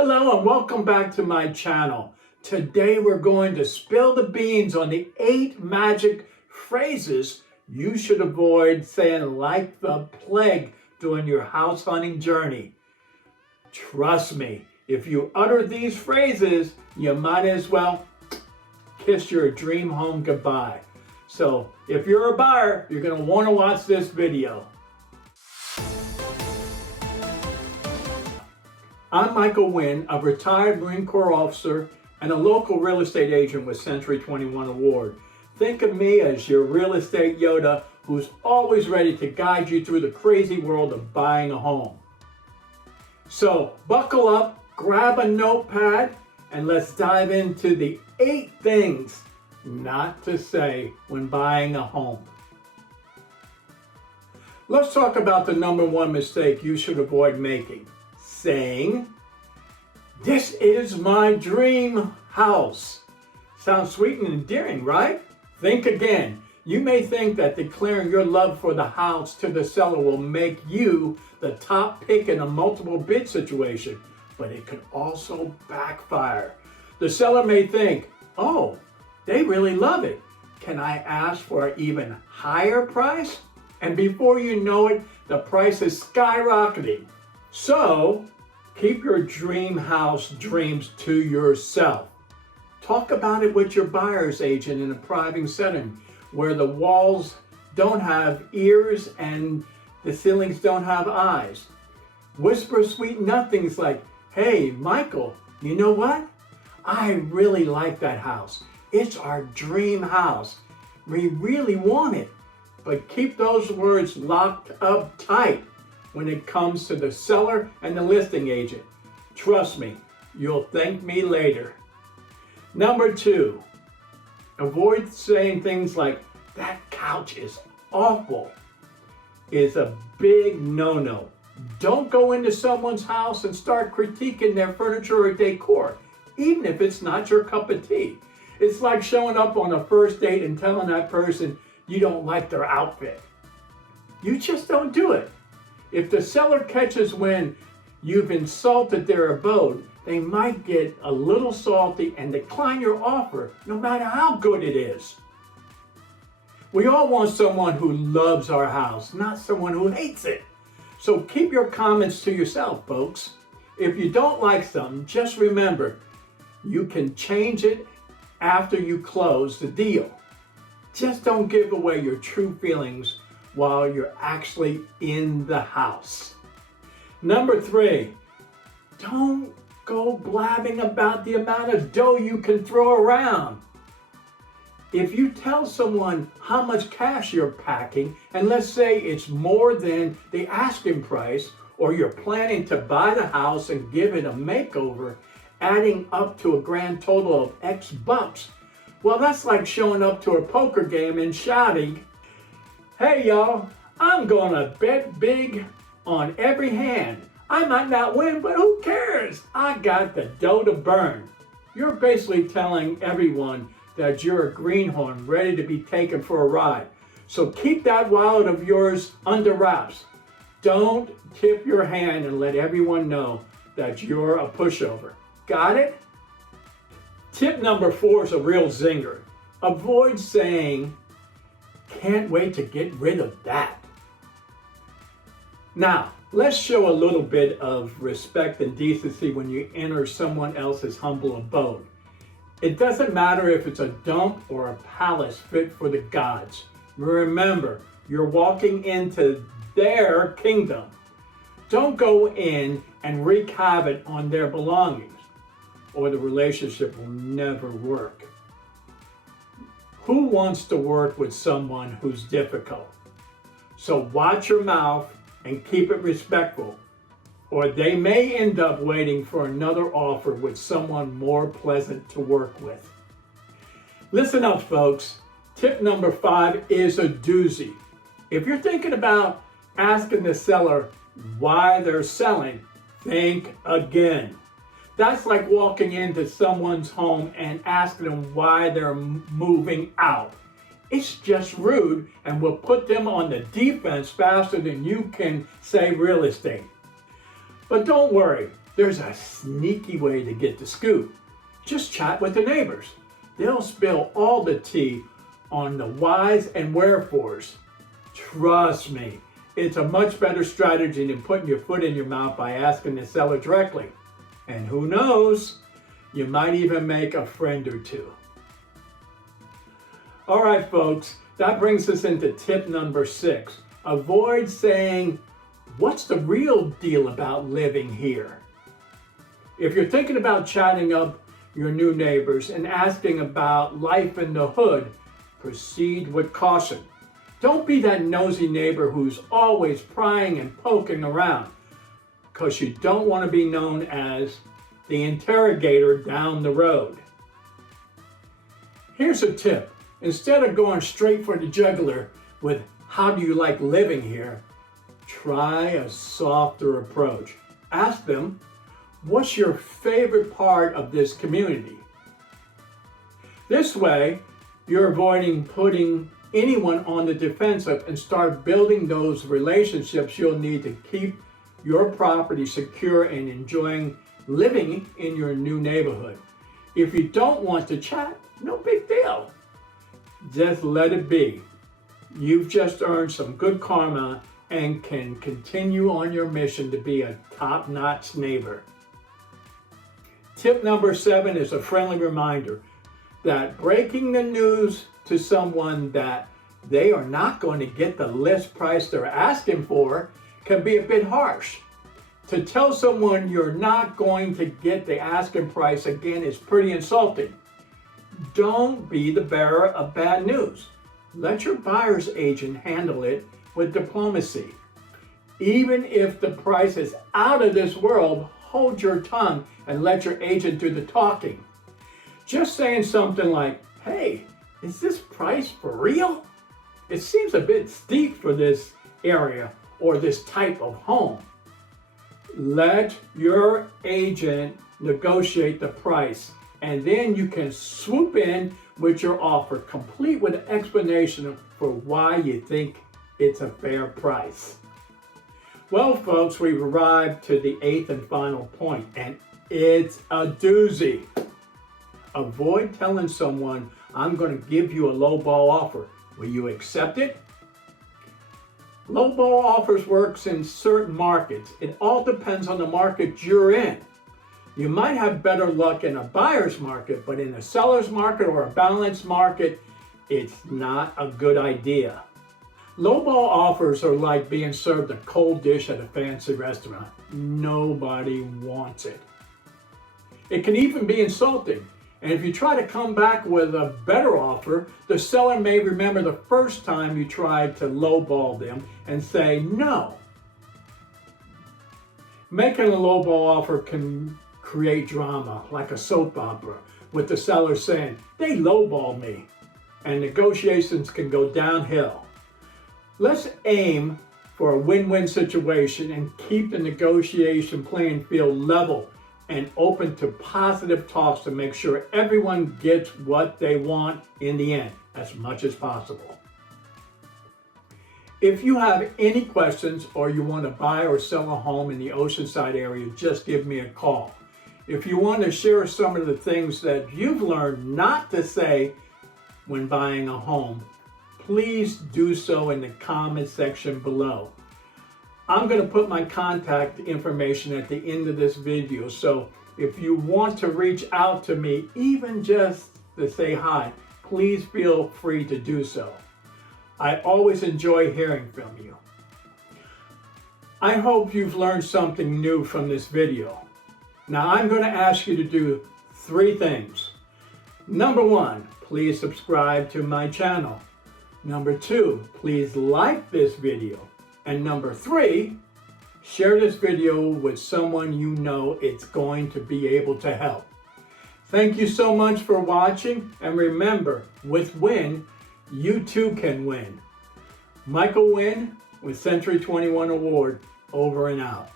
Hello and welcome back to my channel. Today we're going to spill the beans on the 8 magic phrases you should avoid saying like the plague during your house hunting journey. Trust me, if you utter these phrases, you might as well kiss your dream home goodbye. So if you're a buyer, you're going to want to watch this video. I'm Michael Wynn, a retired Marine Corps officer and a local real estate agent with Century 21 Award. Think of me as your real estate Yoda who's always ready to guide you through the crazy world of buying a home. So buckle up, grab a notepad, and let's dive into the 8 things not to say when buying a home. Let's talk about the number 1 mistake you should avoid making. Saying, "This is my dream house." Sounds sweet and endearing, right? Think again. You may think that declaring your love for the house to the seller will make you the top pick in a multiple bid situation, but it could also backfire. The seller may think, "Oh, they really love it. Can I ask for an even higher price?" And before you know it, the price is skyrocketing. So, keep your dream house dreams to yourself. Talk about it with your buyer's agent in a private setting where the walls don't have ears and the ceilings don't have eyes. Whisper sweet nothings like, "Hey, Michael, you know what? I really like that house. It's our dream house. We really want it." But keep those words locked up tight when it comes to the seller and the listing agent. Trust me, you'll thank me later. Number 2, avoid saying things like, "That couch is awful." It's a big no-no. Don't go into someone's house and start critiquing their furniture or decor, even if it's not your cup of tea. It's like showing up on a first date and telling that person you don't like their outfit. You just don't do it. If the seller catches when you've insulted their abode, they might get a little salty and decline your offer, no matter how good it is. We all want someone who loves our house, not someone who hates it. So keep your comments to yourself, folks. If you don't like something, just remember, you can change it after you close the deal. Just don't give away your true feelings while you're actually in the house. Number 3, don't go blabbing about the amount of dough you can throw around. If you tell someone how much cash you're packing, and let's say it's more than the asking price, or you're planning to buy the house and give it a makeover, adding up to a grand total of X bucks, well, that's like showing up to a poker game and shouting, "Hey y'all, I'm gonna bet big on every hand. I might not win, but who cares? I got the dough to burn." You're basically telling everyone that you're a greenhorn ready to be taken for a ride. So keep that wallet of yours under wraps. Don't tip your hand and let everyone know that you're a pushover. Got it? Tip number 4 is a real zinger. Avoid saying, "Can't wait to get rid of that." Now, let's show a little bit of respect and decency when you enter someone else's humble abode. It doesn't matter if it's a dump or a palace fit for the gods. Remember, you're walking into their kingdom. Don't go in and wreak havoc on their belongings, or the relationship will never work. Who wants to work with someone who's difficult? So watch your mouth and keep it respectful, or they may end up waiting for another offer with someone more pleasant to work with. Listen up, folks. Tip number 5 is a doozy. If you're thinking about asking the seller why they're selling, think again. That's like walking into someone's home and asking them why they're moving out. It's just rude and will put them on the defense faster than you can say real estate. But don't worry, There's a sneaky way to get the scoop. Just chat with the neighbors. They'll spill all the tea on the whys and wherefores. Trust me, it's a much better strategy than putting your foot in your mouth by asking the seller directly. And who knows, you might even make a friend or two. All right, folks, that brings us into tip number 6. Avoid saying, "What's the real deal about living here?" If you're thinking about chatting up your new neighbors and asking about life in the hood, proceed with caution. Don't be that nosy neighbor who's always prying and poking around, because you don't want to be known as the interrogator down the road. Here's a tip. Instead of going straight for the jugular with "How do you like living here?" try a softer approach. Ask them, "What's your favorite part of this community?" This way, you're avoiding putting anyone on the defensive and start building those relationships you'll need to keep your property secure and enjoying living in your new neighborhood. If you don't want to chat, no big deal. Just let it be. You've just earned some good karma and can continue on your mission to be a top-notch neighbor. Tip number 7 is a friendly reminder that breaking the news to someone that they are not going to get the list price they're asking for can be a bit harsh. To tell someone you're not going to get the asking price again is pretty insulting. Don't be the bearer of bad news. Let your buyer's agent handle it with diplomacy. Even if the price is out of this world, hold your tongue and let your agent do the talking. Just saying something like, "Hey, is this price for real? It seems a bit steep for this area or this type of home." Let your agent negotiate the price, and then you can swoop in with your offer, complete with an explanation for why you think it's a fair price. Well, folks, we've arrived to the 8th and final point, and it's a doozy. Avoid telling someone, "I'm going to give you a lowball offer. Will you accept it?" Lowball offers works in certain markets. It all depends on the market you're in. You might have better luck in a buyer's market, but in a seller's market or a balanced market, it's not a good idea. Lowball offers are like being served a cold dish at a fancy restaurant. Nobody wants it. It can even be insulting. And if you try to come back with a better offer, the seller may remember the first time you tried to lowball them and say no. Making a lowball offer can create drama, like a soap opera, with the seller saying, "They lowballed me," and negotiations can go downhill. Let's aim for a win-win situation and keep the negotiation playing field level and open to positive talks to make sure everyone gets what they want in the end, as much as possible. If you have any questions or you want to buy or sell a home in the Oceanside area, just give me a call. If you want to share some of the things that you've learned not to say when buying a home, please do so in the comment section below. I'm going to put my contact information at the end of this video, so if you want to reach out to me, even just to say hi, please feel free to do so. I always enjoy hearing from you. I hope you've learned something new from this video. Now I'm going to ask you to do 3 things. Number 1, please subscribe to my channel. Number 2, please like this video. And number 3, share this video with someone you know it's going to be able to help. Thank you so much for watching, and remember, with Wynn, you too can win. Michael Wynn with Century 21 Award, over and out.